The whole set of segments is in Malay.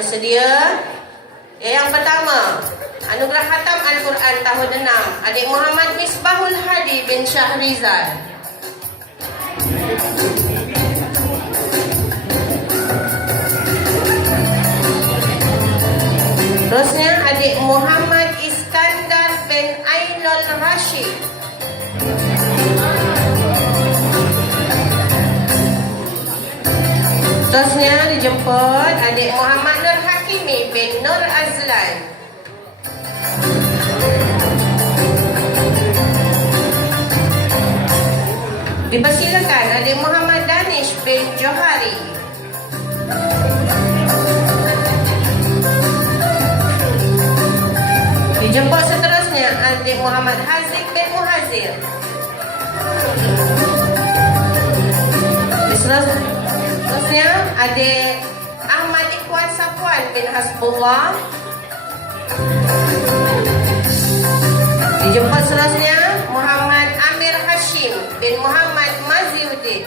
Bersedia? Yang pertama, Anugerah Khatam Al-Quran tahun 6, adik Muhammad Misbahul Hadi bin Syahrizal. Terusnya, adik Muhammad Iskandar bin Ainul Rashid. Terusnya dijemput adik Muhammad Nur Hakimi bin Nur Azlan. Dipersilakan adik Muhammad Danish bin Johari. Dijemput seterusnya adik Muhammad Haziq bin Muhazir. Seterusnya adik Ahmad Ikhwan Safwan bin Hasbullah. Dijemput seterusnya Muhammad Amir Hashim bin Muhammad Maziuddin.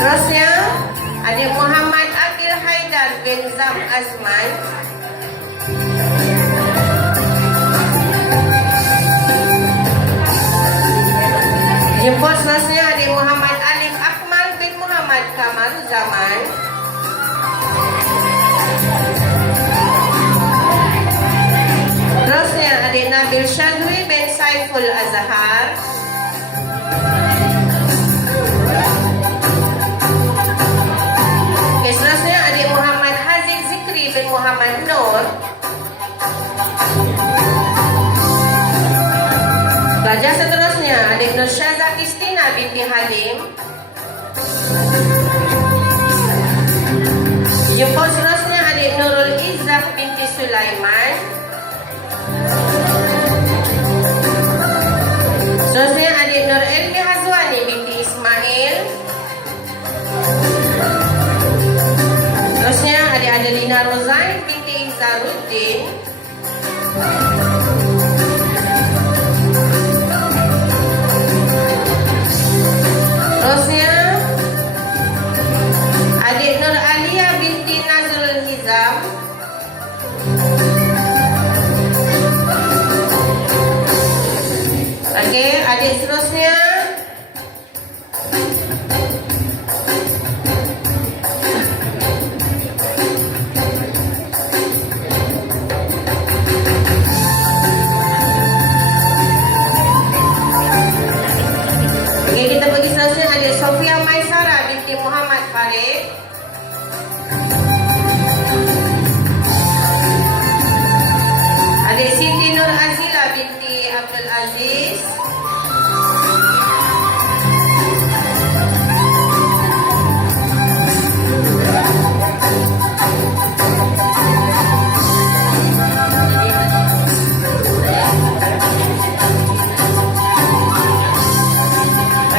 Terusnya adik Muhammad Akil Haidar bin Zam Azman. Jemput seterusnya adik Muhammad Alif Akmal bin Muhammad Kamaruzaman. Terusnya adik Nabil Syadwi bin Saiful Azhar. Seterusnya adik Muhammad Hazim Zikri bin Muhammad Nur. Pelajar seterusnya adik Nur Syazah Kristina binti Halim. Jemput seterusnya adik Nurul Izzah binti Sulaiman. Seterusnya adik Nur Elmi Hazwani binti Ismail. Terusnya adik Adelina Rozain binti Izzaruddin. Terusnya adik Nur Alia binti Nazrul Hizam. Okey, adik seterusnya kita pergi seterusnya adik Sofia Maisara binti Muhammad Farid. Adik Siti Nur Azila binti Abdul Aziz.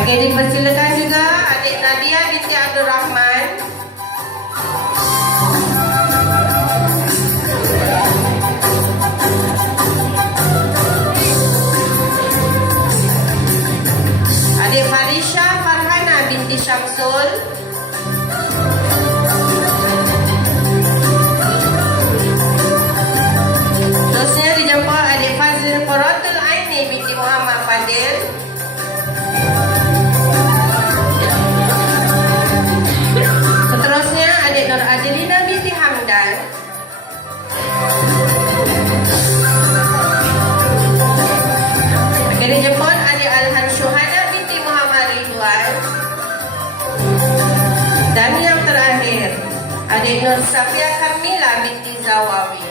Okey, dipersilakan juga adik Nadia binti Abdul Rahman. Adik Farisha Farhana binti Syamsul. Terusnya dijemput adik Fazil Quratul Aini binti Muhammad Fadil. Seterusnya adik Nur Adelina binti Hamdan. Okey, dijemput adik Alhan Syuhada binti Muhammad Ridwan. Dan yang terakhir adik Nur Safia Kamila binti Zawawi.